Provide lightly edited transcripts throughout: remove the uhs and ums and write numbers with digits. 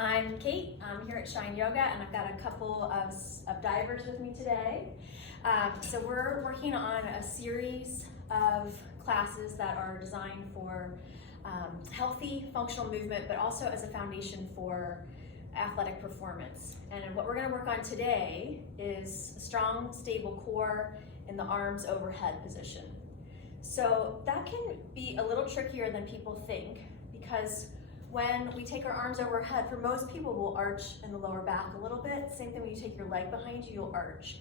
I'm Kate. I'm here at Shine Yoga, and I've got a couple of divers with me today. So we're working on a series of classes that are designed for healthy functional movement, but also as a foundation for athletic performance. And what we're going to work on today is a strong, stable core in the arms overhead position. So that can be a little trickier than people think, because when we take our arms overhead, for most people we'll arch in the lower back a little bit. Same thing when you take your leg behind you, you'll arch.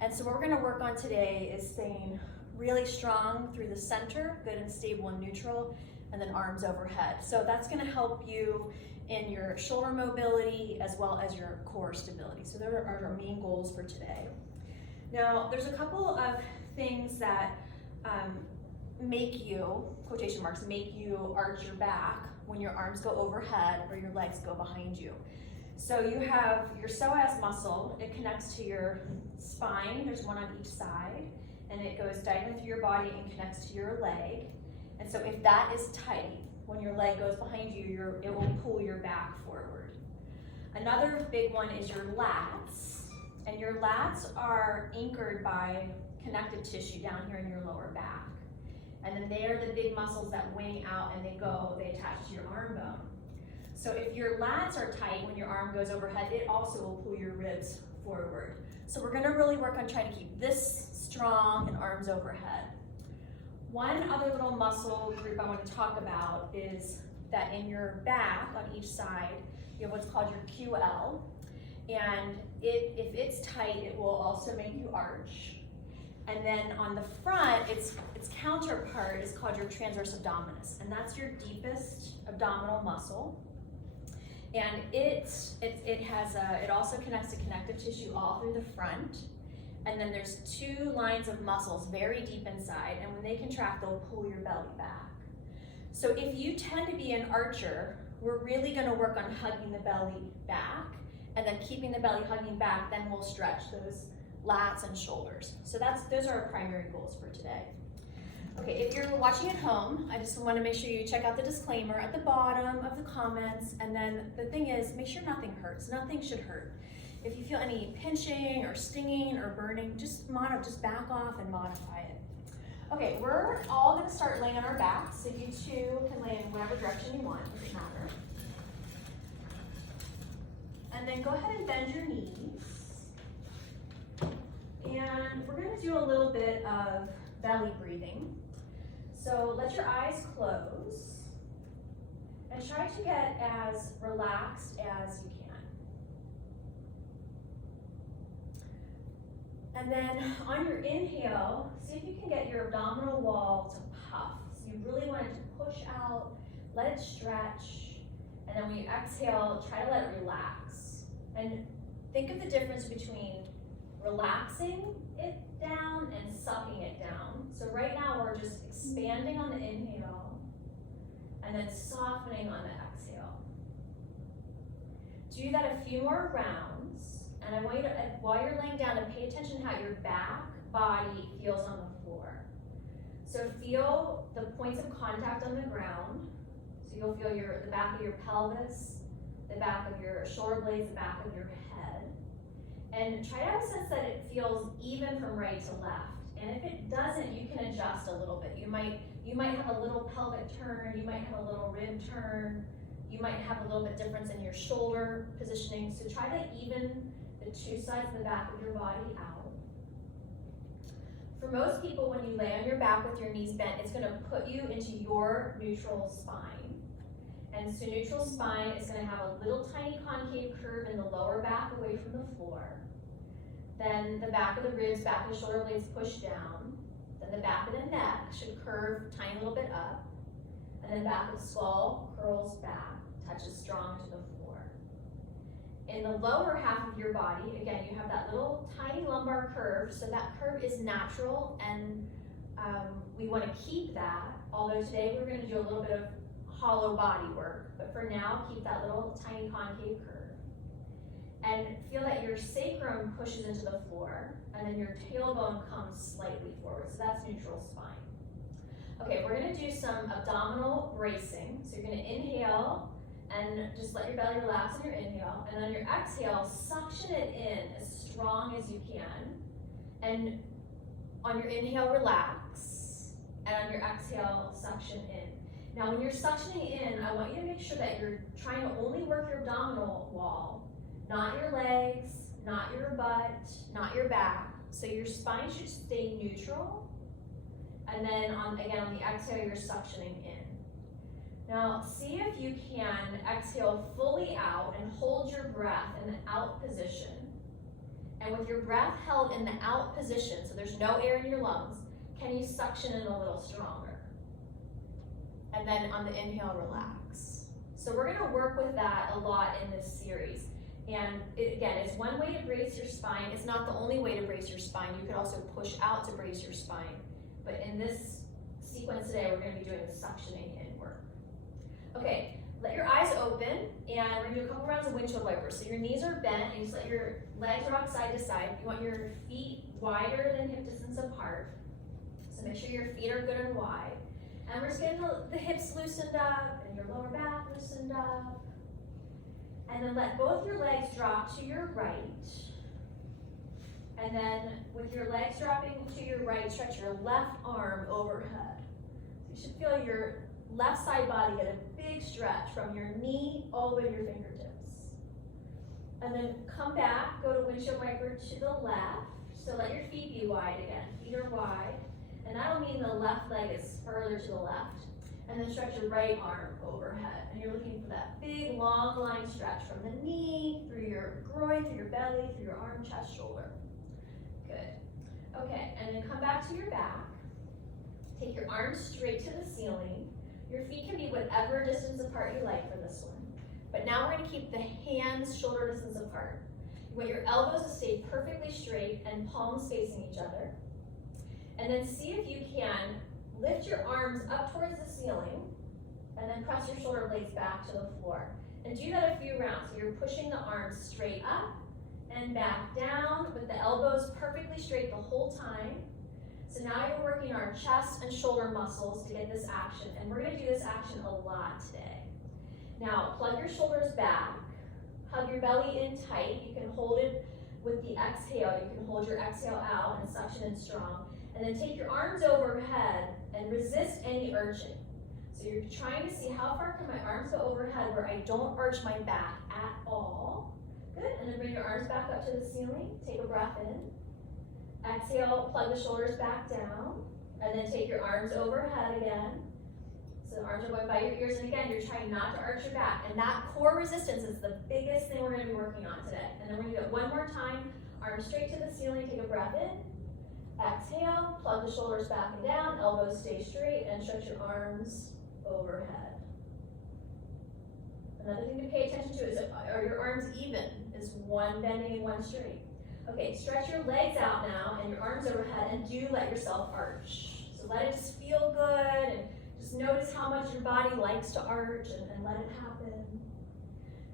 And so what we're going to work on today is staying really strong through the center, good and stable and neutral, and then arms overhead. So that's going to help you in your shoulder mobility as well as your core stability. So those are our main goals for today. Now, there's a couple of things that make you, quotation marks, make you arch your back when your arms go overhead or your legs go behind you. So you have your psoas muscle. It connects to your spine. There's one on each side, and it goes diagonally through your body and connects to your leg. And so if that is tight, when your leg goes behind you, it will pull your back forward. Another big one is your lats, and your lats are anchored by connective tissue down here in your lower back. And then they are the big muscles that wing out and they attach to your arm bone. So if your lats are tight when your arm goes overhead, it also will pull your ribs forward. So we're gonna really work on trying to keep this strong and arms overhead. One other little muscle group I want to talk about is that in your back on each side, you have what's called your QL. And if it's tight, it will also make you arch. And then on the front, its counterpart is called your transverse abdominis, and that's your deepest abdominal muscle. And it also connects to connective tissue all through the front. And then there's two lines of muscles very deep inside, and when they contract, they'll pull your belly back. So if you tend to be an archer, we're really going to work on hugging the belly back, and then keeping the belly hugging back. Then we'll stretch those lats and shoulders. So those are our primary goals for today. Okay, if you're watching at home, I just want to make sure you check out the disclaimer at the bottom of the comments. And then the thing is, make sure nothing hurts. Nothing should hurt. If you feel any pinching or stinging or burning, just back off and modify it. Okay, we're all going to start laying on our backs, so you two can lay in whatever direction you want, doesn't matter. And then go ahead and bend your knees. And we're going to do a little bit of belly breathing. So let your eyes close and try to get as relaxed as you can. And then on your inhale, see if you can get your abdominal wall to puff. So you really want it to push out, let it stretch, and then when you exhale, try to let it relax. And think of the difference between relaxing it down and sucking it down. So right now we're just expanding on the inhale and then softening on the exhale. Do that a few more rounds, and I want you to, while you're laying down, to pay attention to how your back body feels on the floor. So feel the points of contact on the ground. So you'll feel the back of your pelvis, the back of your shoulder blades, the back of your head. And try to have a sense that it feels even from right to left. And if it doesn't, you can adjust a little bit. You might have a little pelvic turn, you might have a little rib turn, you might have a little bit difference in your shoulder positioning. So try to even the two sides of the back of your body out. For most people, when you lay on your back with your knees bent, it's going to put you into your neutral spine. And so neutral spine is going to have a little tiny concave curve in the lower back away from the floor. Then the back of the ribs, back of the shoulder blades push down. Then the back of the neck should curve a tiny little bit up. And then the back of the skull curls back, touches strong to the floor. In the lower half of your body, again, you have that little tiny lumbar curve. So that curve is natural, and we want to keep that. Although today we're going to do a little bit of hollow body work, but for now, keep that little tiny concave curve. And feel that your sacrum pushes into the floor, and then your tailbone comes slightly forward. So that's neutral spine. Okay, we're going to do some abdominal bracing. So you're going to inhale and and just let your belly relax on your inhale. And on your exhale, suction it in as strong as you can. And on your inhale, relax. And on your exhale, suction in. Now, when you're suctioning in, I want you to make sure that you're trying to only work your abdominal wall, not your legs, not your butt, not your back. So your spine should stay neutral. And then again, on the exhale, you're suctioning in. Now, see if you can exhale fully out and hold your breath in the out position. And with your breath held in the out position, so there's no air in your lungs, can you suction in a little stronger? And then on the inhale, relax. So we're gonna work with that a lot in this series. And again, it's one way to brace your spine. It's not the only way to brace your spine. You can also push out to brace your spine. But in this sequence today, we're gonna be doing the suctioning in work. Okay, let your eyes open, and we're gonna do a couple rounds of windshield wipers. So your knees are bent, and you just let your legs rock side to side. You want your feet wider than hip distance apart. So make sure your feet are good and wide. And we're just getting the hips loosened up, and your lower back loosened up. And then let both your legs drop to your right. And then with your legs dropping to your right, stretch your left arm overhead. So you should feel your left side body get a big stretch from your knee all the way to your fingertips. And then come back, go to windshield wiper to the left. So let your feet be wide again. Feet are wide. And that'll mean the left leg is further to the left. And then stretch your right arm overhead. And you're looking for that big long line stretch from the knee, through your groin, through your belly, through your arm, chest, shoulder. Good. Okay, and then come back to your back. Take your arms straight to the ceiling. Your feet can be whatever distance apart you like for this one. But now we're gonna keep the hands shoulder distance apart. You want your elbows to stay perfectly straight and palms facing each other. And then see if you can lift your arms up towards the ceiling and then press your shoulder blades back to the floor. And do that a few rounds. So you're pushing the arms straight up and back down with the elbows perfectly straight the whole time. So now you're working our chest and shoulder muscles to get this action. And we're gonna do this action a lot today. Now, plug your shoulders back, hug your belly in tight. You can hold it with the exhale. You can hold your exhale out and suction in strong. And then take your arms overhead and resist any arching. So you're trying to see how far can my arms go overhead where I don't arch my back at all. Good, and then bring your arms back up to the ceiling. Take a breath in. Exhale, plug the shoulders back down. And then take your arms overhead again. So the arms are going by your ears. And again, you're trying not to arch your back. And that core resistance is the biggest thing we're gonna be working on today. And then we're gonna do it one more time. Arms straight to the ceiling, take a breath in. Exhale, plug the shoulders back and down, elbows stay straight, and stretch your arms overhead. Another thing to pay attention to is, are your arms even? Is one bending and one straight? Okay, stretch your legs out now and your arms overhead, and do let yourself arch. So let it just feel good, and just notice how much your body likes to arch, and let it happen.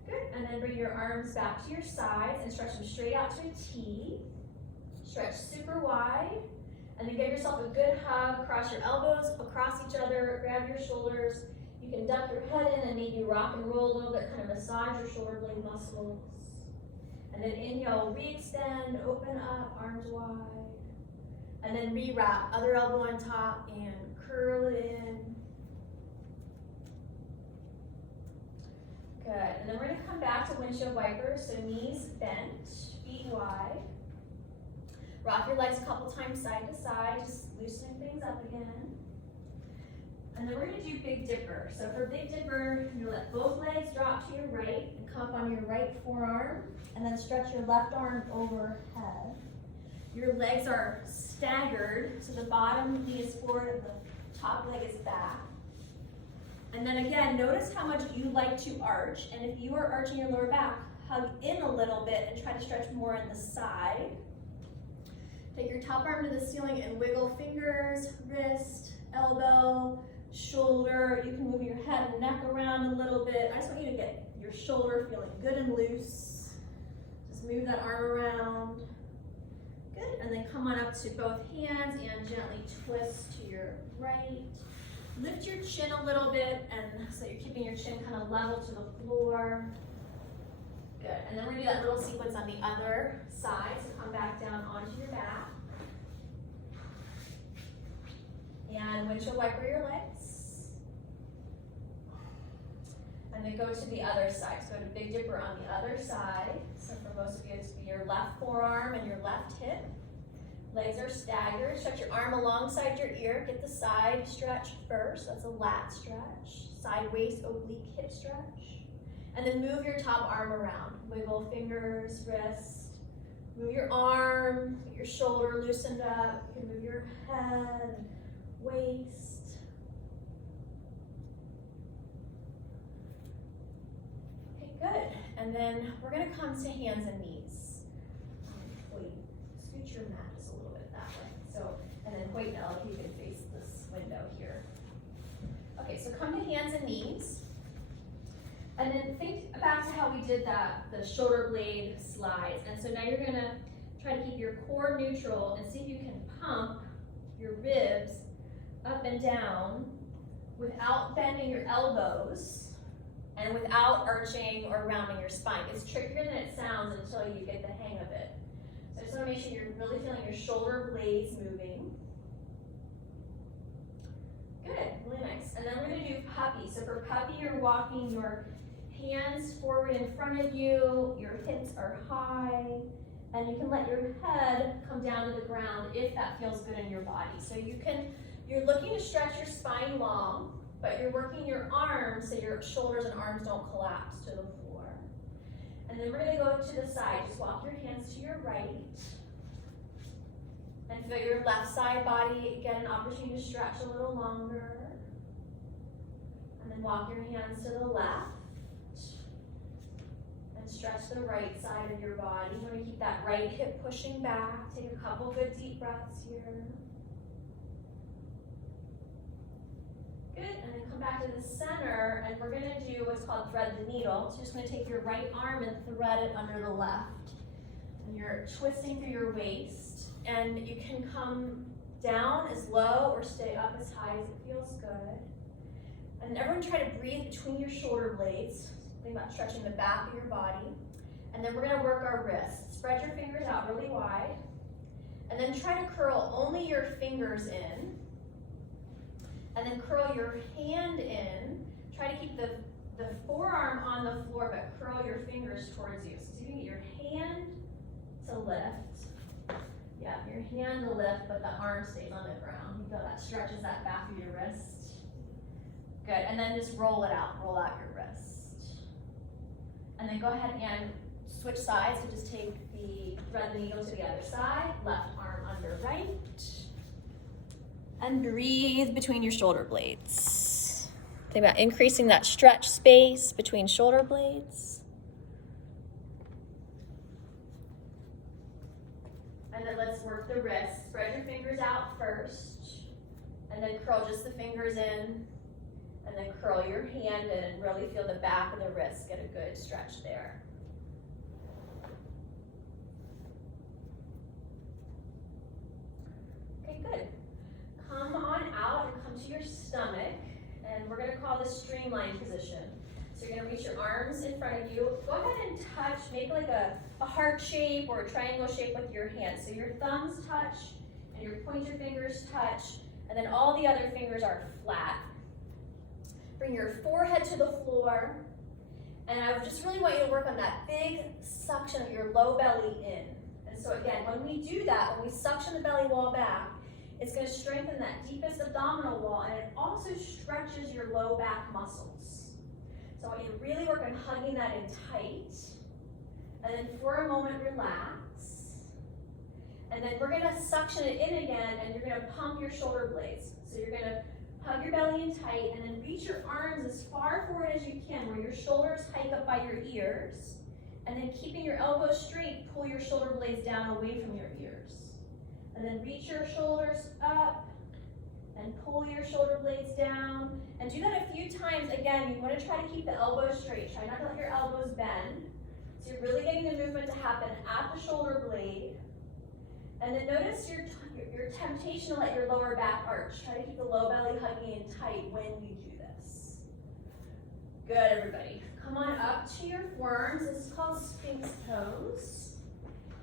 Good, and then bring your arms back to your sides and stretch them straight out to a T. Stretch super wide, and then give yourself a good hug. Cross your elbows across each other, grab your shoulders. You can duck your head in and maybe rock and roll a little bit, kind of massage your shoulder blade muscles. And then inhale, re-extend, open up, arms wide. And then re-wrap, other elbow on top, and curl it in. Good, and then we're gonna come back to windshield wipers, so knees bent, feet wide. Rock your legs a couple times side to side, just loosening things up again. And then we're gonna do Big Dipper. So for Big Dipper, you let both legs drop to your right and come up on your right forearm, and then stretch your left arm overhead. Your legs are staggered, so the bottom knee is forward and the top leg is back. And then again, notice how much you like to arch, and if you are arching your lower back, hug in a little bit and try to stretch more in the side. Take your top arm to the ceiling and wiggle fingers, wrist, elbow, shoulder. You can move your head and neck around a little bit. I just want you to get your shoulder feeling good and loose. Just move that arm around. Good, and then come on up to both hands and gently twist to your right. Lift your chin a little bit, and so you're keeping your chin kind of level to the floor. Good, and then we're gonna do that little sequence on the other side, so come back down onto your back. And windshield wiper your legs. And then go to the other side. So go to Big Dipper on the other side. So for most of you, it's your left forearm and your left hip. Legs are staggered. Stretch your arm alongside your ear. Get the side stretch first. That's a lat stretch. Side waist, oblique hip stretch. And then move your top arm around. Wiggle fingers, wrist. Move your arm, get your shoulder loosened up. You can move your head, waist. Okay, good. And then we're gonna come to hands and knees. Wait, scoot your mat just a little bit that way. So, and then point now if you can face this window here. Okay, so come to hands and knees. And then think back to how we did the shoulder blade slides. And so now you're gonna try to keep your core neutral and see if you can pump your ribs up and down without bending your elbows and without arching or rounding your spine. It's trickier than it sounds until you get the hang of it. So I just wanna make sure you're really feeling your shoulder blades moving. Good, really nice. And then we're gonna do puppy. So for puppy, you're walking your hands forward in front of you, your hips are high, and you can let your head come down to the ground if that feels good in your body. So you're looking to stretch your spine long, but you're working your arms so your shoulders and arms don't collapse to the floor. And then we're gonna go to the side. Just walk your hands to your right. And feel your left side body get an opportunity to stretch a little longer. And then walk your hands to the left. And stretch the right side of your body. You want to keep that right hip pushing back. Take a couple good deep breaths here. Good, and then come back to the center, and we're going to do what's called thread the needle. So you're just going to take your right arm and thread it under the left. And you're twisting through your waist, and you can come down as low or stay up as high as it feels good. And everyone try to breathe between your shoulder blades. Think about stretching the back of your body. And then we're going to work our wrists. Spread your fingers out really wide. And then try to curl only your fingers in. And then curl your hand in. Try to keep the forearm on the floor, but curl your fingers towards you. So you can get your hand to lift. Yeah, your hand to lift, but the arm stays on the ground. You feel that stretches that back of your wrist. Good, and then just roll it out. Roll out your wrist. And then go ahead and switch sides. So just take the thread the needle to the other side. Left arm under right. And breathe between your shoulder blades. Think about increasing that stretch space between shoulder blades. And then let's work the wrists. Spread your fingers out first. And then curl just the fingers in. And then curl your hand in and really feel the back of the wrist get a good stretch there. Okay, good. Come on out and come to your stomach. And we're gonna call this streamline position. So you're gonna reach your arms in front of you. Go ahead and touch, make like a heart shape or a triangle shape with your hands. So your thumbs touch and your pointer fingers touch, and then all the other fingers are flat. Bring your forehead to the floor, and I just really want you to work on that big suction of your low belly in. And so again, when we do that, when we suction the belly wall back, it's going to strengthen that deepest abdominal wall, and it also stretches your low back muscles. So I want you to really work on hugging that in tight, and then for a moment relax. And then we're going to suction it in again, and you're going to pump your shoulder blades. So you're going to hug your belly in tight, and then reach your arms as far forward as you can, where your shoulders hike up by your ears. And then keeping your elbows straight, pull your shoulder blades down away from your ears. And then reach your shoulders up, and pull your shoulder blades down. And do that a few times. Again, you want to try to keep the elbows straight. Try not to let your elbows bend. So you're really getting the movement to happen at the shoulder blade. And then notice your your temptation to let your lower back arch. Try to keep the low belly hugging and tight when you do this. Good, everybody. Come on up to your forearms. This is called Sphinx pose.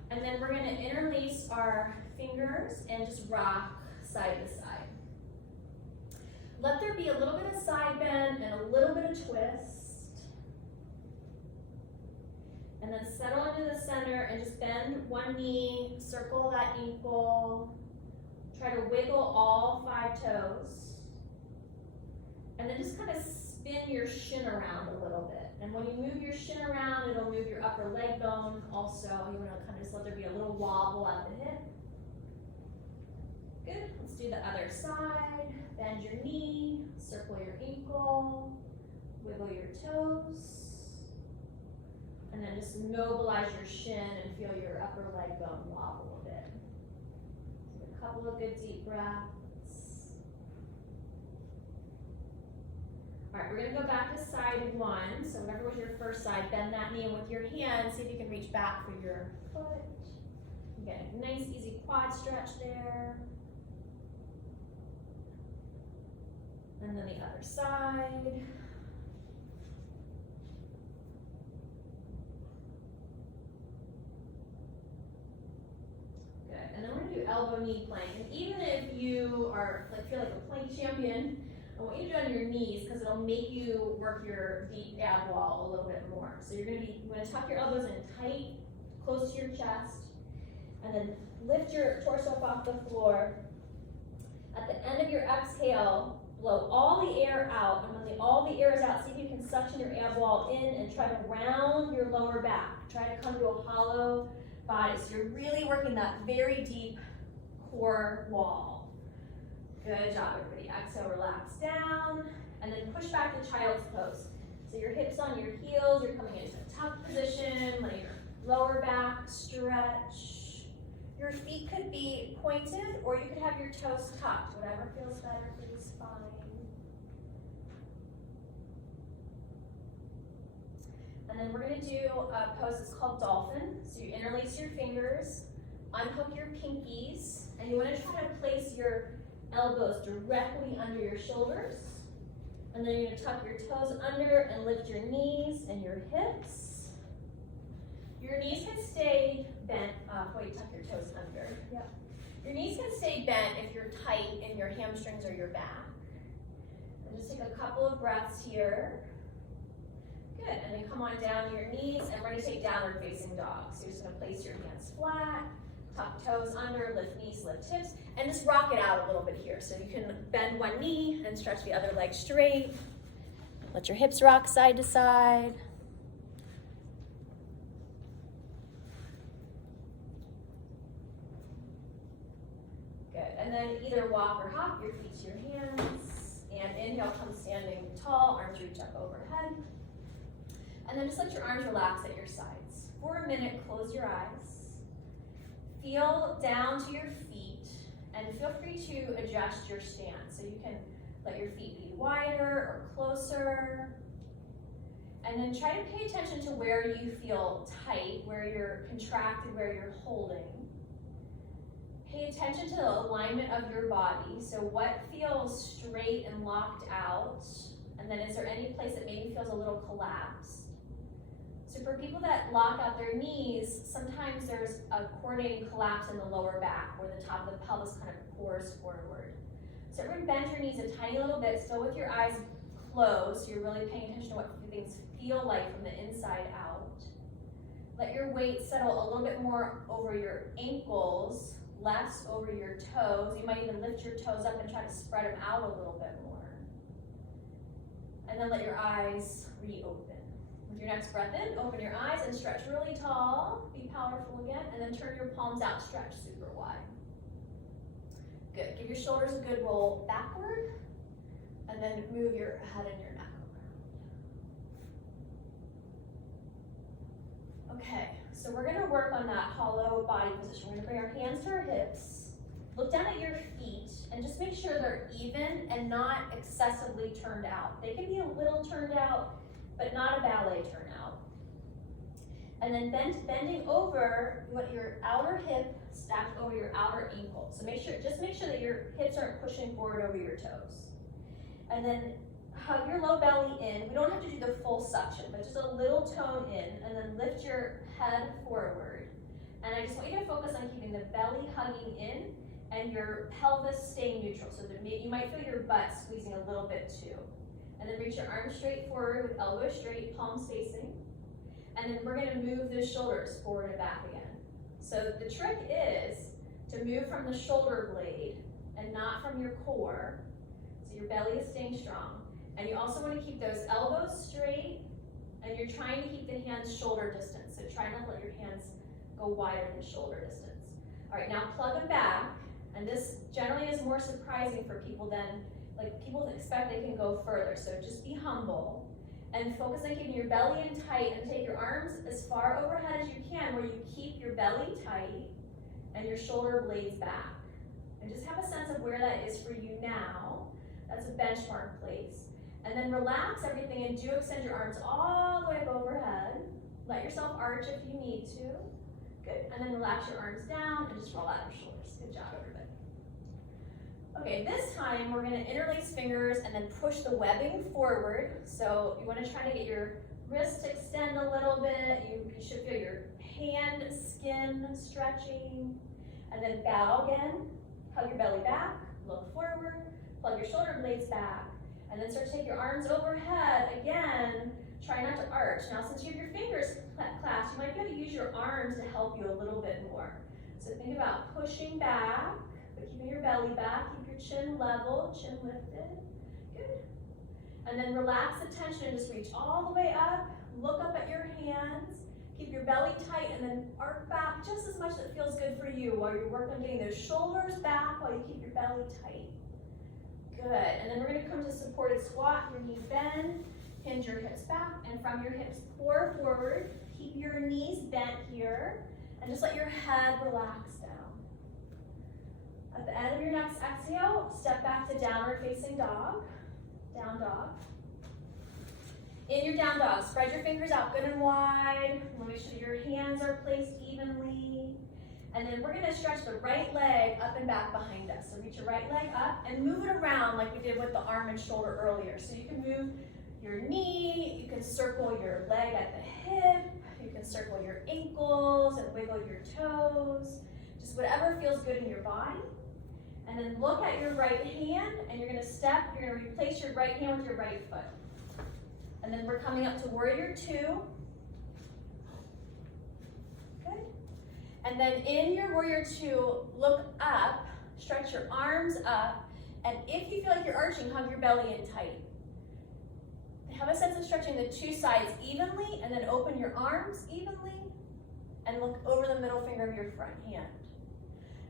And then we're going to interlace our fingers and just rock side to side. Let there be a little bit of side bend and a little bit of twist. And then settle into the center and just bend one knee, circle that ankle. Try to wiggle all 5 toes. And then just kind of spin your shin around a little bit. And when you move your shin around, it'll move your upper leg bone also. You want to kind of just let there be a little wobble at the hip. Good. Let's do the other side. Bend your knee, circle your ankle, wiggle your toes, and then just mobilize your shin and feel your upper leg bone wobble a bit. Take a couple of good deep breaths. All right, we're going to go back to side 1. So whatever was your first side, bend that knee, and with your hand, see if you can reach back for your foot. You get a nice, easy quad stretch there. And then the other side. Good. And then we're going to do elbow knee plank. And even if you are feel like a plank champion, I want you to do it on your knees because it'll make you work your deep ab wall a little bit more. So you're going to tuck your elbows in tight, close to your chest, and then lift your torso up off the floor. At the end of your exhale, blow all the air out, and when all the air is out, see if you can suction your ab wall in and try to round your lower back. Try to come to a hollow body. So you're really working that very deep core wall. Good job, everybody. Exhale, relax down, and then push back to child's pose. So your hips on your heels, you're coming into a tuck position, letting your lower back stretch. Your feet could be pointed, or you could have your toes tucked. Whatever feels better for you is fine. And then we're going to do a pose that's called dolphin. So you interlace your fingers, unhook your pinkies, and you want to try to place your elbows directly under your shoulders. And then you're going to tuck your toes under and lift your knees and your hips. Your knees can stay bent. Wait, tuck your toes under. Yep. Your knees can stay bent if you're tight in your hamstrings or your back. And just take a couple of breaths here. Good. And then come on down to your knees, and we're going to take downward facing dog. So you're just going to place your hands flat, tuck toes under, lift knees, lift hips, and just rock it out a little bit here. So you can bend one knee and stretch the other leg straight. Let your hips rock side to side. And then either walk or hop your feet to your hands. And inhale, come standing tall, arms reach up overhead. And then just let your arms relax at your sides. For a minute, close your eyes. Feel down to your feet, and feel free to adjust your stance. So you can let your feet be wider or closer. And then try to pay attention to where you feel tight, where you're contracted, where you're holding. Pay attention to the alignment of your body. So what feels straight and locked out? And then is there any place that maybe feels a little collapsed? So for people that lock out their knees, sometimes there's a coordinating collapse in the lower back where the top of the pelvis kind of pours forward. So everyone bend your knees a tiny little bit, still with your eyes closed. So you're really paying attention to what things feel like from the inside out. Let your weight settle a little bit more over your ankles, less over your toes. You might even lift your toes up and try to spread them out a little bit more. And then let your eyes reopen. With your next breath in, open your eyes and stretch really tall. Be powerful again. And then turn your palms out, stretch super wide. Good. Give your shoulders a good roll backward. And then move your head and your neck around. Okay. So we're going to work on that hollow body position. We're going to bring our hands to our hips, look down at your feet, and just make sure they're even and not excessively turned out. They can be a little turned out, but not a ballet turnout. And then bending over, you want your outer hip stacked over your outer ankle. So just make sure that your hips aren't pushing forward over your toes. And then hug your low belly in. We don't have to do the full suction, but just a little tone in, and then lift your head forward. And I just want you to focus on keeping the belly hugging in and your pelvis staying neutral. So that you might feel your butt squeezing a little bit too. And then reach your arms straight forward with elbows straight, palms facing. And then we're gonna move the shoulders forward and back again. So the trick is to move from the shoulder blade and not from your core. So your belly is staying strong. And you also want to keep those elbows straight, and you're trying to keep the hands shoulder distance. So try not to let your hands go wider than shoulder distance. All right, now plug them back. And this generally is more surprising for people than, like, people expect they can go further. So just be humble and focus on keeping your belly in tight, and take your arms as far overhead as you can where you keep your belly tight and your shoulder blades back. And just have a sense of where that is for you now. That's a benchmark place. And then relax everything and do extend your arms all the way up overhead. Let yourself arch if you need to. Good. And then relax your arms down and just roll out your shoulders. Good job, everybody. Okay, this time we're going to interlace fingers and then push the webbing forward. So you want to try to get your wrist to extend a little bit. You should feel your hand skin stretching. And then bow again. Hug your belly back. Look forward. Plug your shoulder blades back. And then start to take your arms overhead. Again, try not to arch. Now, since you have your fingers clasped, you might be able to use your arms to help you a little bit more. So think about pushing back, but keeping your belly back. Keep your chin level, chin lifted. Good. And then relax the tension and just reach all the way up. Look up at your hands. Keep your belly tight and then arc back just as much that feels good for you while you work on getting those shoulders back while you keep your belly tight. Good, and then we're gonna come to supported squat. Your knees bend, hinge your hips back, and from your hips pour forward. Keep your knees bent here, and just let your head relax down. At the end of your next exhale, step back to downward facing dog, down dog. In your down dog, spread your fingers out good and wide. Make sure your hands are placed evenly. And then we're gonna stretch the right leg up and back behind us. So reach your right leg up and move it around like we did with the arm and shoulder earlier. So you can move your knee, you can circle your leg at the hip, you can circle your ankles and wiggle your toes, just whatever feels good in your body. And then look at your right hand and you're gonna replace your right hand with your right foot. And then we're coming up to warrior two. Good. And then in your warrior two, look up, stretch your arms up, and if you feel like you're arching, hug your belly in tight. Have a sense of stretching the two sides evenly, and then open your arms evenly, and look over the middle finger of your front hand.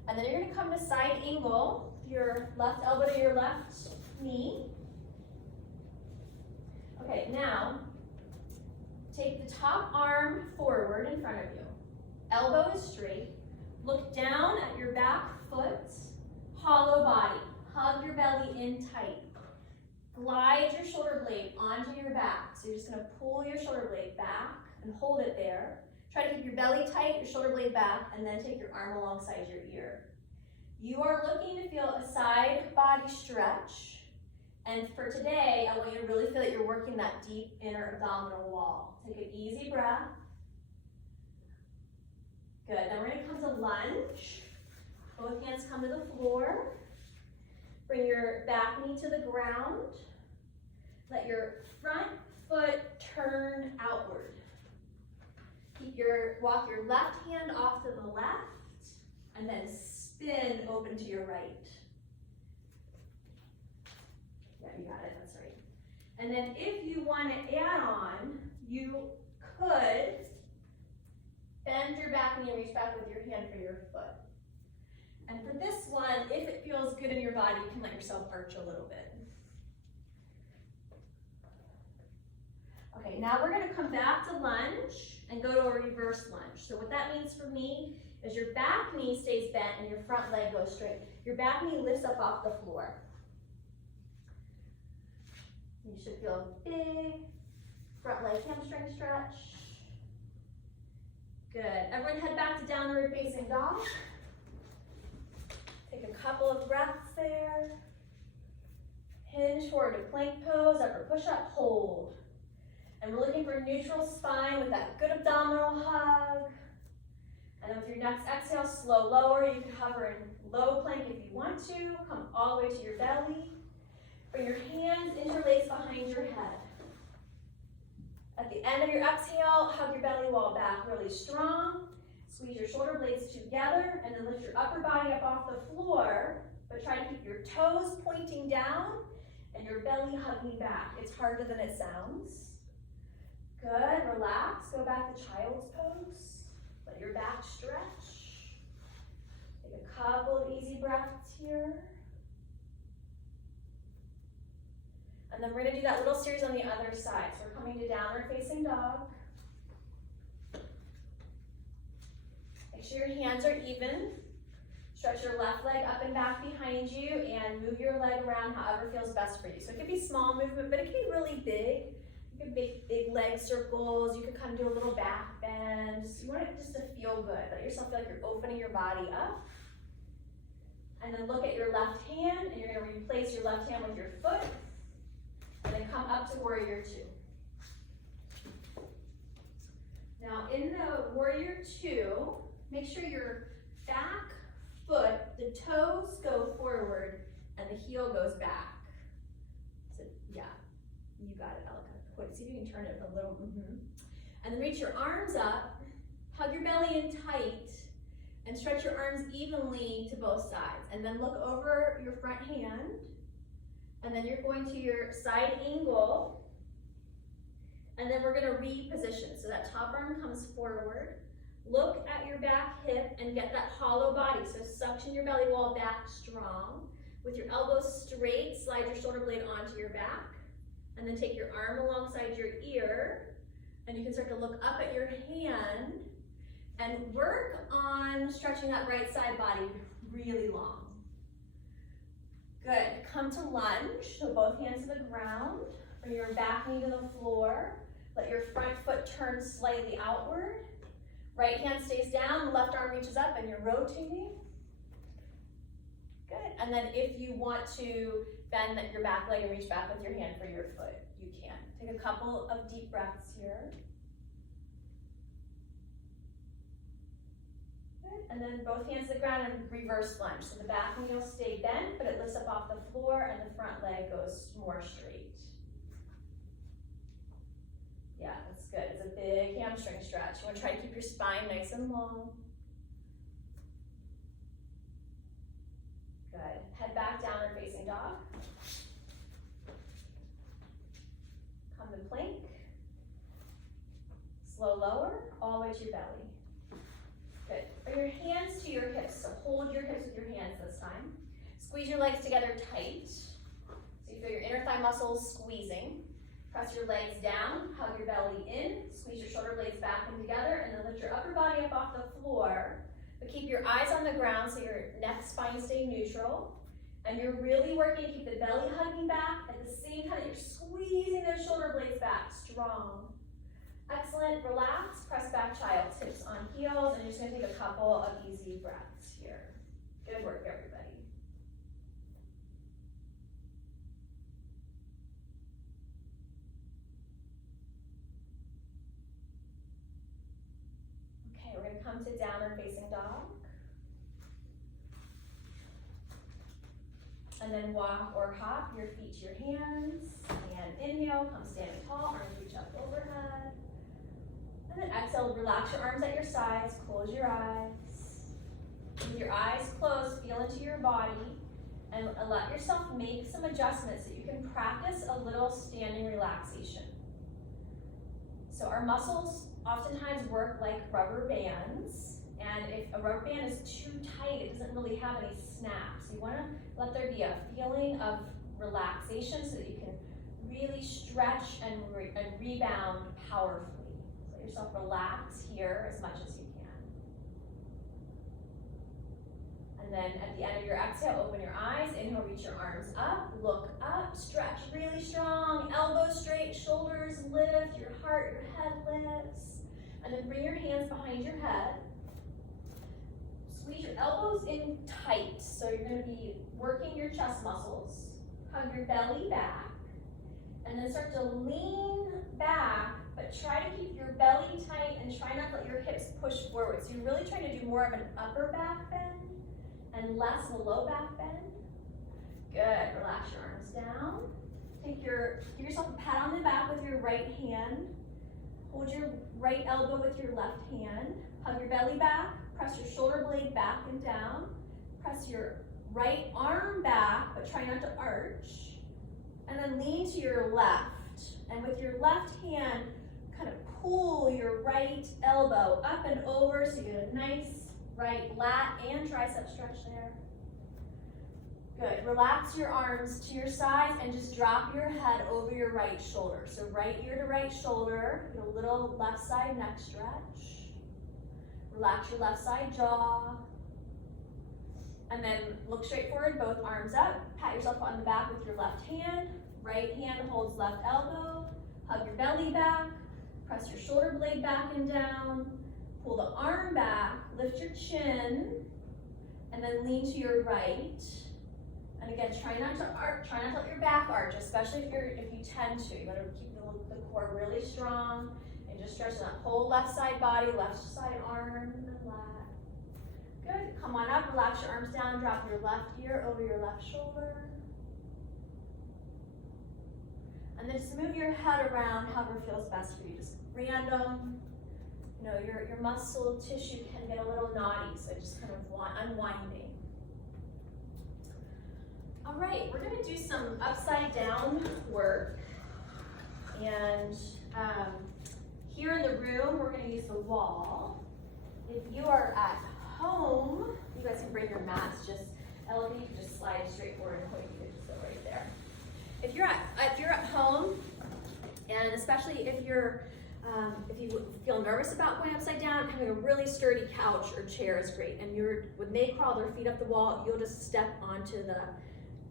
And then you're gonna come to side angle, your left elbow to your left knee. Okay, now, take the top arm forward in front of you. Elbow is straight. Look down at your back foot. Hollow body. Hug your belly in tight. Glide your shoulder blade onto your back. So you're just going to pull your shoulder blade back and hold it there. Try to keep your belly tight, your shoulder blade back, and then take your arm alongside your ear. You are looking to feel a side body stretch. And for today, I want you to really feel that you're working that deep inner abdominal wall. Take an easy breath. Good, then we're gonna come to lunge. Both hands come to the floor. Bring your back knee to the ground. Let your front foot turn outward. Walk your left hand off to the left, and then spin open to your right. Yeah, you got it, that's right. And then if you want to add on, you could bend your back knee and reach back with your hand for your foot. And for this one, if it feels good in your body, you can let yourself arch a little bit. Okay, now we're gonna come back to lunge and go to a reverse lunge. So what that means for me is your back knee stays bent and your front leg goes straight. Your back knee lifts up off the floor. You should feel a big front leg hamstring stretch. Good. Everyone head back to downward facing dog. Take a couple of breaths there. Hinge forward to plank pose, upper push-up, hold. And we're looking for neutral spine with that good abdominal hug. And then with your next exhale, slow lower. You can hover in low plank if you want to. Come all the way to your belly. Bring your hands interlace behind your head. At the end of your exhale, hug your belly wall back really strong. Squeeze your shoulder blades together and then lift your upper body up off the floor. But try to keep your toes pointing down and your belly hugging back. It's harder than it sounds. Good, relax, go back to child's pose. Let your back stretch. Take a couple of easy breaths here. And then we're gonna do that little series on the other side. So we're coming to downward facing dog. Make sure your hands are even. Stretch your left leg up and back behind you and move your leg around however feels best for you. So it could be small movement, but it can be really big. You can make big leg circles. You could kind of do a little back bend. So you want it just to feel good. Let yourself feel like you're opening your body up. And then look at your left hand, and you're going to replace your left hand with your foot. And then come up to warrior two. Now in the warrior two, make sure your back foot, the toes go forward and the heel goes back. So yeah, you got it, Elka. See if you can turn it a little. And then reach your arms up, hug your belly in tight, and stretch your arms evenly to both sides. And then look over your front hand. And then you're going to your side angle. And then we're gonna reposition. So that top arm comes forward. Look at your back hip and get that hollow body. So suction your belly wall back strong. With your elbows straight, slide your shoulder blade onto your back. And then take your arm alongside your ear. And you can start to look up at your hand and work on stretching that right side body really long. Good, come to lunge, so both hands to the ground. Bring your back knee to the floor. Let your front foot turn slightly outward. Right hand stays down, the left arm reaches up and you're rotating. Good, and then if you want to bend your back leg and reach back with your hand for your foot, you can. Take a couple of deep breaths here. And then both hands to the ground and reverse lunge. So the back knee will stay bent, but it lifts up off the floor and the front leg goes more straight. Yeah, that's good. It's a big hamstring stretch. You want to try to keep your spine nice and long. Good. Head back, downward facing dog. Come to plank. Slow lower, all the way to your belly. Good. Bring your hands to your hips. So hold your hips with your hands this time. Squeeze your legs together tight. So you feel your inner thigh muscles squeezing. Press your legs down, hug your belly in, squeeze your shoulder blades back and together, and then lift your upper body up off the floor. But keep your eyes on the ground so your neck, spine stay neutral. And you're really working to keep the belly hugging back at the same time that you're squeezing those shoulder blades back strong. Excellent, relax, press back child's hips on heels, and you're just gonna take a couple of easy breaths here. Good work, everybody. Okay, we're gonna come to downward facing dog. And then walk or hop your feet to your hands. And inhale, come standing tall, arms reach up overhead. And then exhale, relax your arms at your sides, close your eyes. With your eyes closed, feel into your body and let yourself make some adjustments so you can practice a little standing relaxation. So our muscles oftentimes work like rubber bands, and if a rubber band is too tight, it doesn't really have any snap. So you want to let there be a feeling of relaxation so that you can really stretch and rebound powerfully. Let yourself relax here as much as you can. And then at the end of your exhale, open your eyes. Inhale, reach your arms up, look up, stretch really strong, elbows straight, shoulders lift, your heart, your head lifts. And and then bring your hands behind your head. Squeeze your elbows in tight, so you're going to be working your chest muscles. Hug your belly back, and then start to lean back, but try to keep your belly tight and try not to let your hips push forward. So you're really trying to do more of an upper back bend and less of a low back bend. Good, relax your arms down. Give yourself a pat on the back with your right hand. Hold your right elbow with your left hand. Hug your belly back. Press your shoulder blade back and down. Press your right arm back, but try not to arch. And then lean to your left. And with your left hand, kind of pull your right elbow up and over so you get a nice right lat and tricep stretch there. Good. Relax your arms to your sides and just drop your head over your right shoulder. So right ear to right shoulder, get a little left side neck stretch. Relax your left side jaw. And then look straight forward, both arms up. Pat yourself on the back with your left hand. Right hand holds left elbow. Hug your belly back. Press your shoulder blade back and down. Pull the arm back. Lift your chin. And then lean to your right. And again, try not to let your back arch, especially if you tend to. You gotta keep the core really strong and just stretch that whole left side body, left side arm, and then lat. Good. Come on up, relax your arms down, drop your left ear over your left shoulder. And then just move your head around however feels best for you. Just random. You know, your muscle tissue can get a little knotty, so just kind of unwinding. All right, we're going to do some upside down work. And here in the room, we're going to use the wall. If you are at home, you guys can bring your mats. Ella, you can just slide straight forward and point. You can just go right there. If you're at home, and especially if you feel nervous about going upside down, having a really sturdy couch or chair is great. And when they crawl their feet up the wall, you'll just step onto the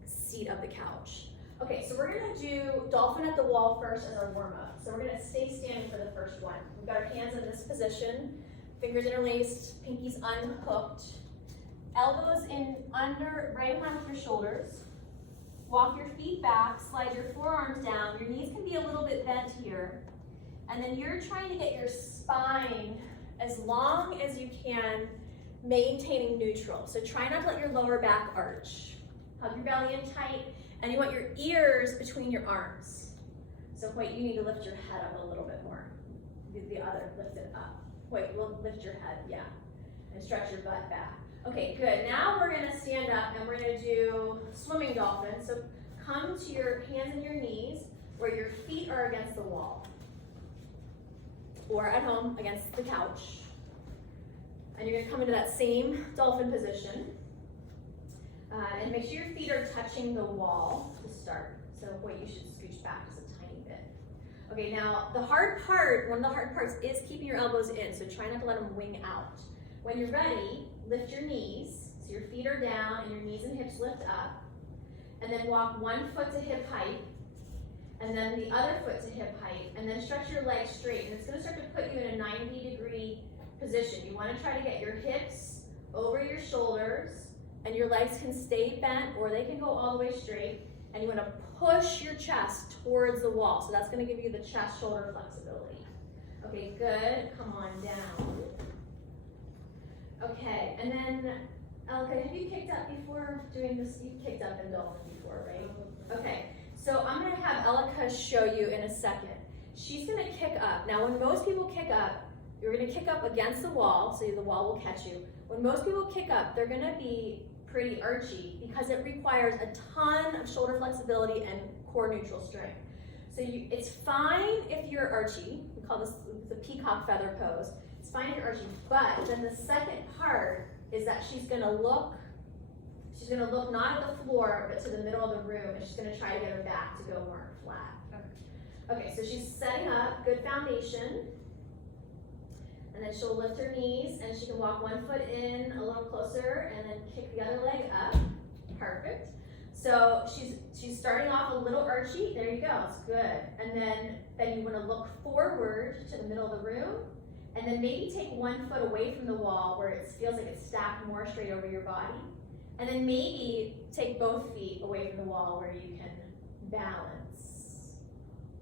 seat of the couch. Okay, so we're gonna do dolphin at the wall first as our warm up. So we're gonna stay standing for the first one. We've got our hands in this position, fingers interlaced, pinkies unhooked, elbows in under, right in line with your shoulders. Walk your feet back, slide your forearms down. Your knees can be a little bit bent here. And then you're trying to get your spine as long as you can, maintaining neutral. So try not to let your lower back arch. Hug your belly in tight, and you want your ears between your arms. So wait, you need to lift your head up a little bit more. The other, lift it up. Wait, we'll lift your head, yeah. And stretch your butt back. Okay, good. Now we're gonna stand up and we're gonna do swimming dolphin. So come to your hands and your knees where your feet are against the wall. Or at home against the couch. And you're gonna come into that same dolphin position. And make sure your feet are touching the wall to start. So wait, you should scooch back just a tiny bit. Okay, now one of the hard parts is keeping your elbows in, so try not to let them wing out. When you're ready, lift your knees, so your feet are down and your knees and hips lift up. And then walk one foot to hip height, and then the other foot to hip height, and then stretch your legs straight. And it's gonna start to put you in a 90-degree position. You wanna try to get your hips over your shoulders, and your legs can stay bent or they can go all the way straight. And you want to push your chest towards the wall. So that's going to give you the chest shoulder flexibility. Okay, good. Come on down. Okay, and then Elka, have you kicked up before doing this? You've kicked up in dolphin before, right? Okay, so I'm going to have Elka show you in a second. She's going to kick up. Now, when most people kick up, you're going to kick up against the wall, so the wall will catch you. When most people kick up, they're going to be pretty archy because it requires a ton of shoulder flexibility and core neutral strength. So it's fine if you're archy. We call this the peacock feather pose. It's fine if you're archy, but then the second part is that she's gonna look not at the floor, but to the middle of the room, and she's gonna try to get her back to go more flat. Okay, so she's setting up, good foundation. And then she'll lift her knees and she can walk one foot in a little closer and then kick the other leg up. Perfect. So she's starting off a little archy. There you go, it's good. And then you want to look forward to the middle of the room And then maybe take 1 foot away from the wall where it feels like it's stacked more straight over your body. And then maybe take both feet away from the wall where you can balance.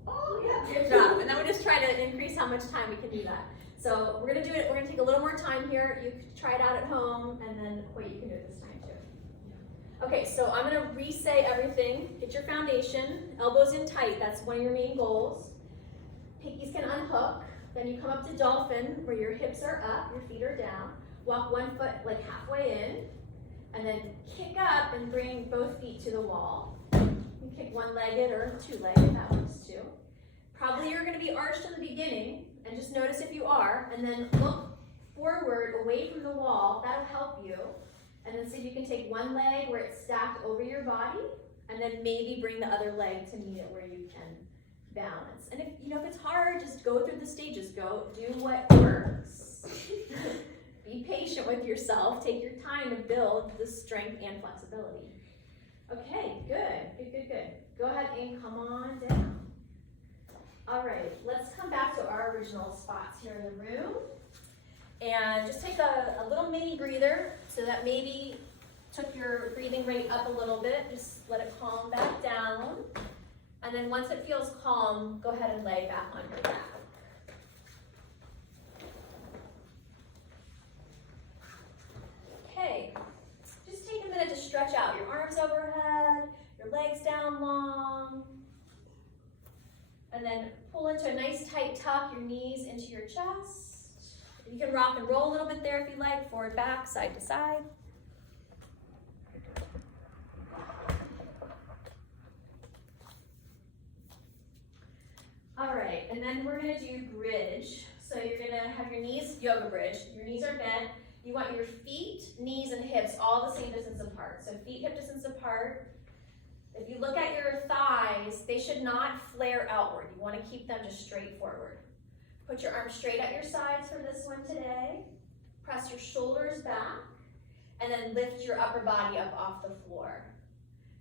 Oh yeah, good job. And then we just try to increase how much time we can do that. So we're gonna do it, we're gonna take a little more time here. You can try it out at home, and then wait, you can do it this time too. Okay, so I'm gonna re-say everything. Get your foundation, elbows in tight, that's one of your main goals. Pinkies can unhook. Then you come up to dolphin, where your hips are up, your feet are down. Walk 1 foot like halfway in, and then kick up and bring both feet to the wall. You kick one-legged or two-legged, that works too. Probably you're gonna be arched in the beginning, and just notice if you are, and then look forward away from the wall, that'll help you. And then see if you can take one leg where it's stacked over your body, and then maybe bring the other leg to meet it where you can balance. And if it's hard, just go through the stages. Go do what works. Be patient with yourself. Take your time to build the strength and flexibility. Okay, good. Go ahead and come on down. All right, let's come back to our original spots here in the room. And just take a little mini breather so that maybe took your breathing rate up a little bit. Just let it calm back down. And then once it feels calm, go ahead and lay back on your back. Okay, just take a minute to stretch out your arms overhead, your legs down long. And then pull into a nice tight tuck, your knees into your chest. You can rock and roll a little bit there if you like, forward, back, side to side. All right, and then we're gonna do bridge. So you're gonna have your knees, yoga bridge. Your knees are bent. You want your feet, knees, and hips all the same distance apart. So feet, hip distance apart. If you look at your thighs, they should not flare outward. You want to keep them just straight forward. Put your arms straight at your sides for this one today. Press your shoulders back, and then lift your upper body up off the floor.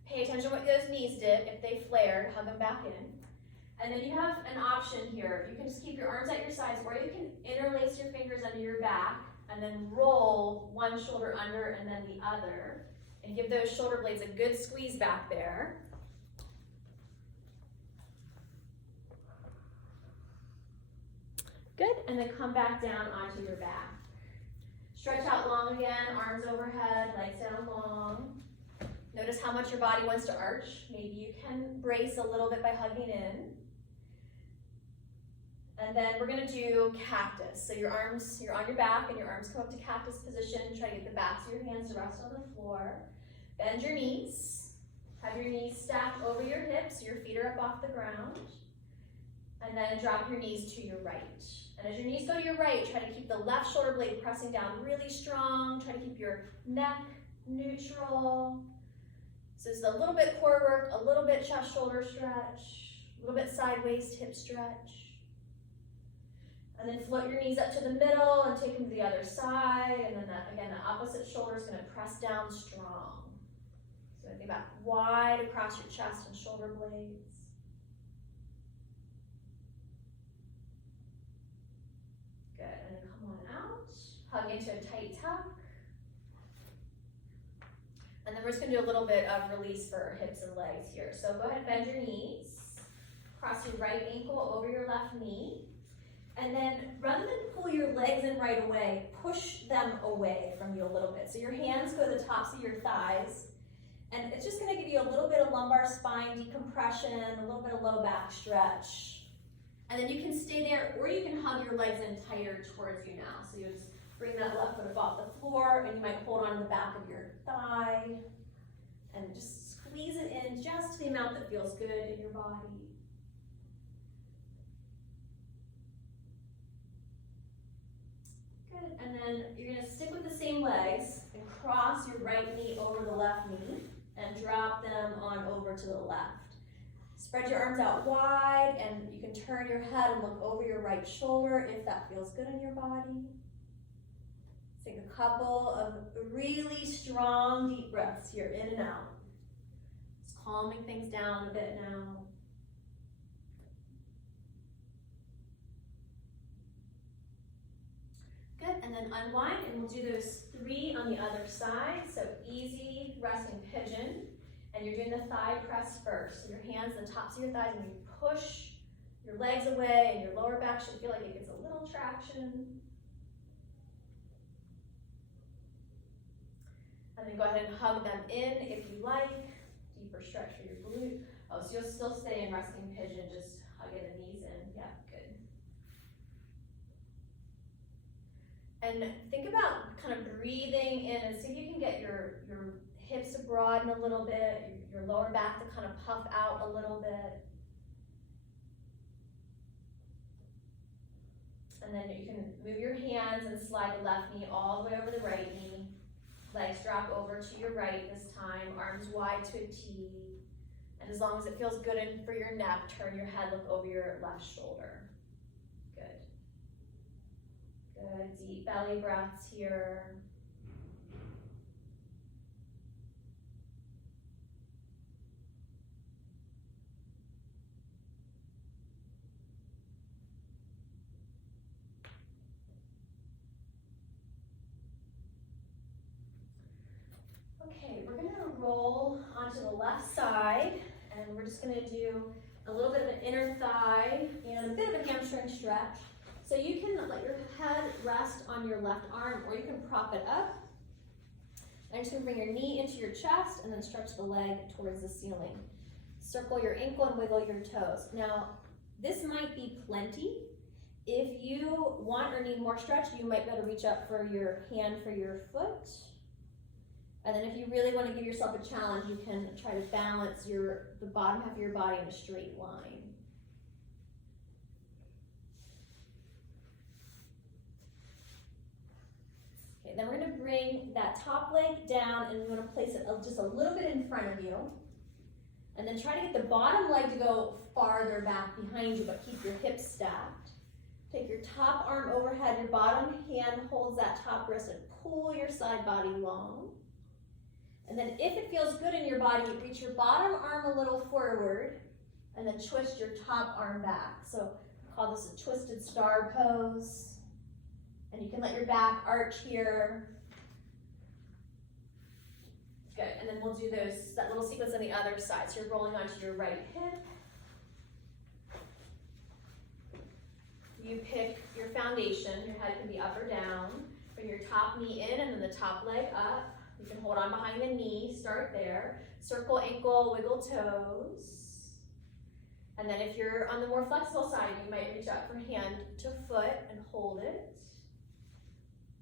Pay attention to what those knees did. If they flared, hug them back in. And then you have an option here. You can just keep your arms at your sides, or you can interlace your fingers under your back, and then roll one shoulder under and then the other. And give those shoulder blades a good squeeze back there. Good, and then come back down onto your back. Stretch out long again, arms overhead, legs down long. Notice how much your body wants to arch. Maybe you can brace a little bit by hugging in. And then we're gonna do cactus. So you're on your back and your arms come up to cactus position. Try to get the backs of your hands to rest on the floor. Bend your knees. Have your knees stacked over your hips. Your feet are up off the ground. And then drop your knees to your right. And as your knees go to your right, try to keep the left shoulder blade pressing down really strong. Try to keep your neck neutral. So this is a little bit core work, a little bit chest shoulder stretch, a little bit side waist hip stretch. And then float your knees up to the middle and take them to the other side. And then again, the opposite shoulder is going to press down strong. So think about wide across your chest and shoulder blades. Good, and then come on out. Hug into a tight tuck. And then we're just going to do a little bit of release for hips and legs here. So go ahead and bend your knees. Cross your right ankle over your left knee. And then rather than pull your legs in right away, push them away from you a little bit. So your hands go to the tops of your thighs. And it's just going to give you a little bit of lumbar spine decompression, a little bit of low back stretch. And then you can stay there, or you can hug your legs in tighter towards you now. So you just bring that left foot up off the floor, and you might hold on to the back of your thigh. And just squeeze it in just to the amount that feels good in your body. Good, and then you're going to stick with the same legs and cross your right knee over the left knee and drop them on over to the left. Spread your arms out wide, and you can turn your head and look over your right shoulder if that feels good in your body. Take a couple of really strong deep breaths here, in and out. Just calming things down a bit now. then unwind, and we'll do those 3 on the other side. So easy resting pigeon, and you're doing the thigh press first. So your hands on the tops of your thighs, and you push your legs away, and your lower back should feel like it gets a little traction. And then go ahead and hug them in if you like. Deeper stretch for your glute. Oh, so you'll still stay in resting pigeon, just hugging the knees in. Yeah, good. And think about kind of breathing in and see if you can get your hips to broaden a little bit, your lower back to kind of puff out a little bit. And then you can move your hands and slide the left knee all the way over the right knee. Legs drop over to your right this time, arms wide to a T. And as long as it feels good for your neck, turn your head, look over your left shoulder. Good. Good, deep belly breaths here. Okay, we're gonna roll onto the left side, and we're just gonna do a little bit of an inner thigh and a bit of a hamstring stretch. So you can let your head rest on your left arm, or you can prop it up. And just gonna bring your knee into your chest and then stretch the leg towards the ceiling. Circle your ankle and wiggle your toes. Now, this might be plenty. If you want or need more stretch, you might better reach up for your hand for your foot. And then if you really want to give yourself a challenge, you can try to balance the bottom half of your body in a straight line. Okay, then we're going to bring that top leg down, and we're going to place it just a little bit in front of you. And then try to get the bottom leg to go farther back behind you, but keep your hips stacked. Take your top arm overhead, your bottom hand holds that top wrist, and pull your side body long. And then if it feels good in your body, reach your bottom arm a little forward and then twist your top arm back. So call this a twisted star pose. And you can let your back arch here. Good, and then we'll do that little sequence on the other side. So you're rolling onto your right hip. You pick your foundation, your head can be up or down. Bring your top knee in and then the top leg up. You can hold on behind the knee, start there. Circle ankle, wiggle toes. And then if you're on the more flexible side, you might reach up from hand to foot and hold it.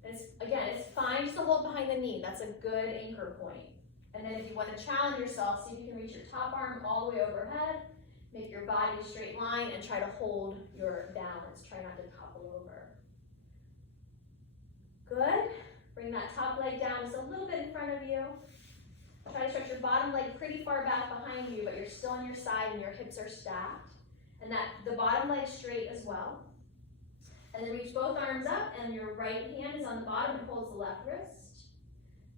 And it's fine just to hold behind the knee. That's a good anchor point. And then if you want to challenge yourself, see if you can reach your top arm all the way overhead, make your body a straight line, and try to hold your balance. Try not to topple over. Good. Bring that top leg down just a little bit in front of you. Try to stretch your bottom leg pretty far back behind you, but you're still on your side and your hips are stacked. And the bottom leg straight as well. And then reach both arms up, and your right hand is on the bottom and holds the left wrist.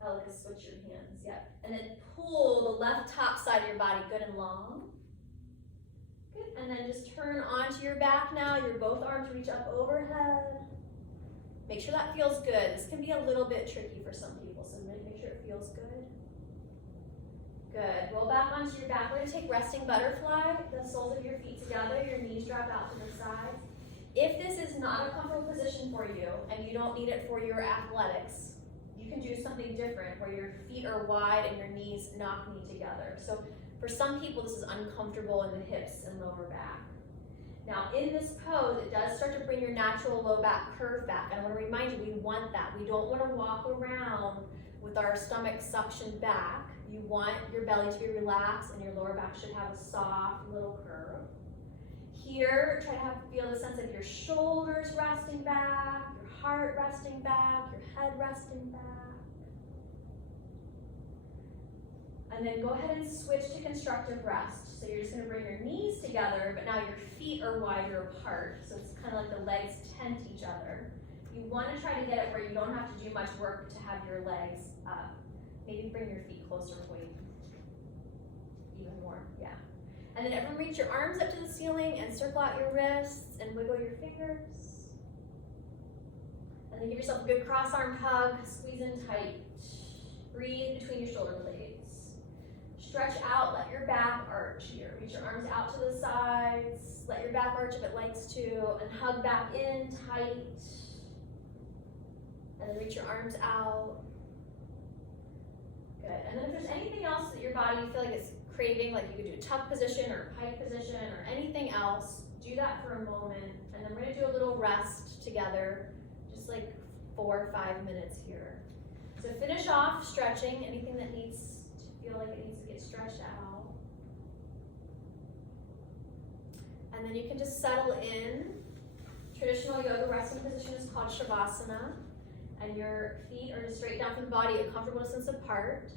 I like to switch your hands, yep. And then pull the left top side of your body good and long. Good, and then just turn onto your back now. Your both arms reach up overhead. Make sure that feels good. This can be a little bit tricky for some people, so really make sure it feels good. Good, roll back onto your back. We're gonna take resting butterfly, the soles of your feet together, your knees drop out to the sides. If this is not a comfortable position for you, and you don't need it for your athletics, you can do something different where your feet are wide and your knees knock knee together. So for some people, this is uncomfortable in the hips and lower back. Now in this pose, it does start to bring your natural low back curve back. And I want to remind you, we want that. We don't want to walk around with our stomach suctioned back. You want your belly to be relaxed and your lower back should have a soft little curve. Here, try to feel the sense of your shoulders resting back, your heart resting back, your head resting back. And then go ahead and switch to constructive rest. So you're just going to bring your knees together, but now your feet are wider apart. So it's kind of like the legs tent each other. You want to try to get it where you don't have to do much work to have your legs up. Maybe bring your feet closer to even more, yeah. And then everyone reach your arms up to the ceiling and circle out your wrists and wiggle your fingers. And And then give yourself a good cross-arm hug, squeeze in tight. Breathe between your shoulder blades. Stretch out, let your back arch here. Reach your arms out to the sides. Let your back arch if it likes to, and hug back in tight. And then reach your arms out. Good. And then if there's anything else that your body you feel like it's craving, like you could do a tuck position or a pike position or anything else, do that for a moment. And then we're gonna do a little rest together, just like 4 or 5 minutes here. So finish off stretching, anything that needs to feel like it needs to get stretched out. And then you can just settle in. Traditional yoga resting position is called Shavasana. And your feet are just straight down from the body, a comfortable distance apart.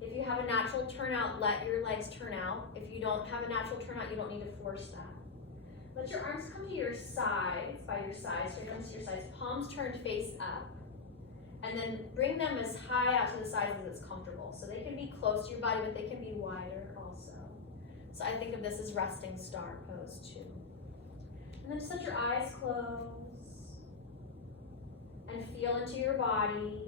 If you have a natural turnout, let your legs turn out. If you don't have a natural turnout, you don't need to force that. Let your arms come to your sides, by your sides, straight down to your sides, palms turned face up. And then bring them as high out to the sides as it's comfortable. So they can be close to your body, but they can be wider also. So I think of this as resting star pose too. And then just let your eyes close. And feel into your body.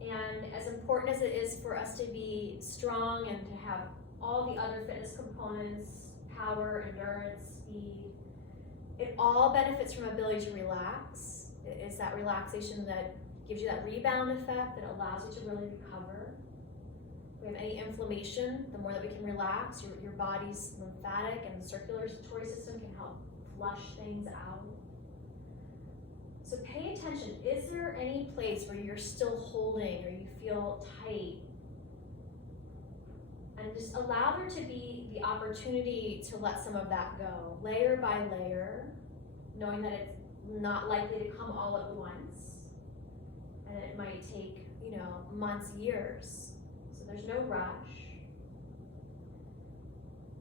And as important as it is for us to be strong and to have all the other fitness components, power, endurance, speed, it all benefits from ability to relax. It's that relaxation that gives you that rebound effect that allows you to really recover. If we have any inflammation, the more that we can relax, your body's lymphatic and circulatory system can help flush things out. So pay attention. Is there any place where you're still holding or you feel tight? And just allow there to be the opportunity to let some of that go, layer by layer, knowing that it's not likely to come all at once. And it might take, months, years. So there's no rush.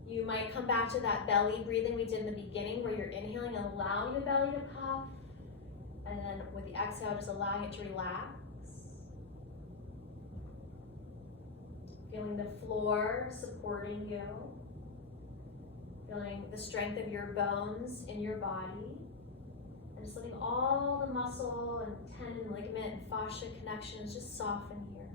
You might come back to that belly breathing we did in the beginning where you're inhaling and allowing the belly to puff. And then with the exhale, just allowing it to relax. Feeling the floor supporting you. Feeling the strength of your bones in your body. And just letting all the muscle and tendon, ligament, and fascia connections just soften here.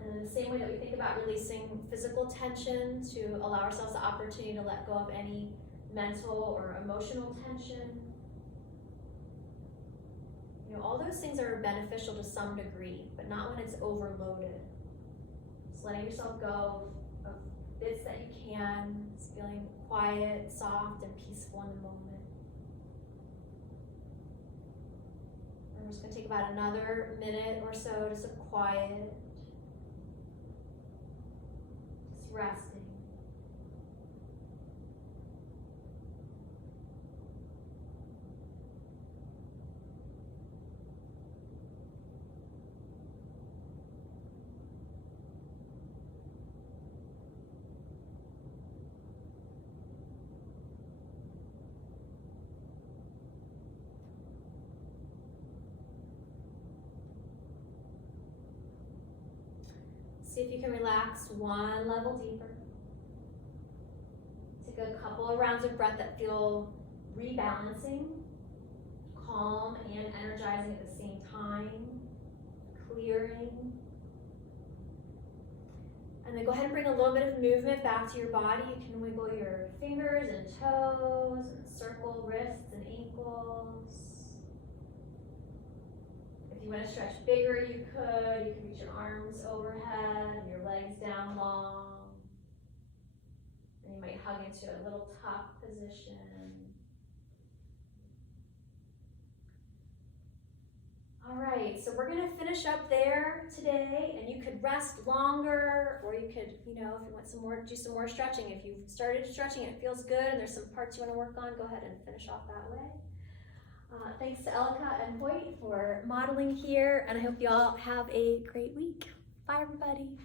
And in the same way that we think about releasing physical tension to allow ourselves the opportunity to let go of any mental or emotional tension. All those things are beneficial to some degree, but not when it's overloaded. Just letting yourself go of bits that you can, just feeling quiet, soft, and peaceful in the moment. And we're just gonna take about another minute or so just of quiet, just resting. See if you can relax one level deeper. Take a couple of rounds of breath that feel rebalancing, calm and energizing at the same time, clearing. And then go ahead and bring a little bit of movement back to your body. You can wiggle your fingers and toes, and circle wrists and ankles. If you want to stretch bigger, you could. You can reach your arms overhead and your legs down long. And you might hug into a little tuck position. All right, so we're gonna finish up there today, and you could rest longer, or you could, if you want some more, do some more stretching. If you've started stretching and it feels good and there's some parts you wanna work on, go ahead and finish off that way. Thanks to Elika and Hoyt for modeling here, and I hope you all have a great week. Bye, everybody.